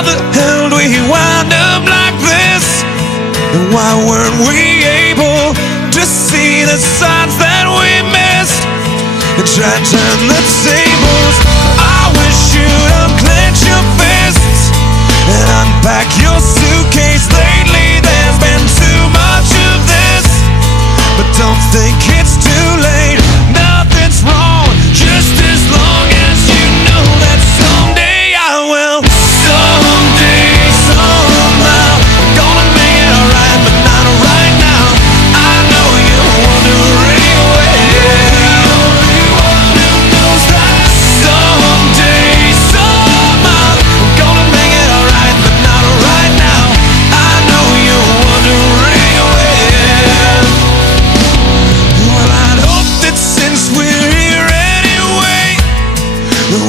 How the hell do we wind up like this? And why weren't we able to see the signs that we missed and try to turn the tables? I wish you'd unclench your fists and unpack your suitcase. Lately there's been too much of this, but don't think it's too late. Nothing's wrong, just as long as you know that someday I will. Someday, somehow, I'm gonna make it alright, but not right now. I know you're wondering who knows that. Someday, somehow, I'm gonna make it alright, but not right now. I know you're wondering well, I'd hope that since we're here anyway,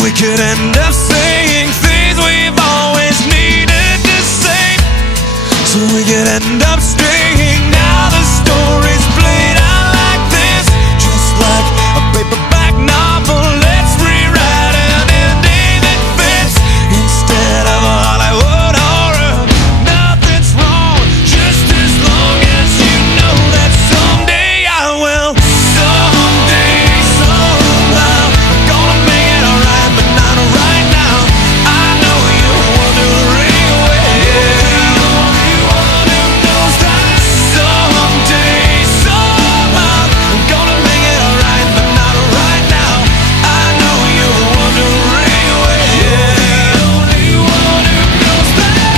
we could end up saying things we've always needed to say, so we could end up straying. Now the story's played out like this, just like a paperback novel. Let's rewrite an ending that fits instead of a Hollywood horror. Nothing's wrong, just as long as you know that someday I will. Someday, somehow, I'm gonna make it alright, but not right now. I know you're wondering who knows that. Someday, somehow, I'm gonna make it alright, but not right now. I know you're wondering only one who knows that.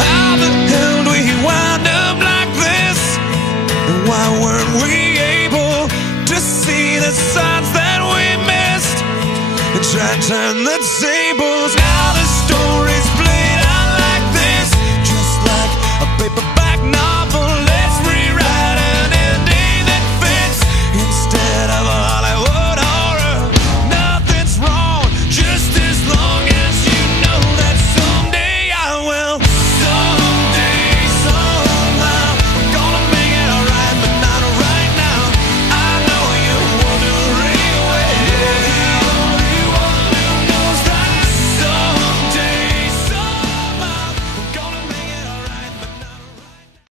How the hell do we wind up like this? And why weren't we able to see the signs that we missed and try to turn the tables? Now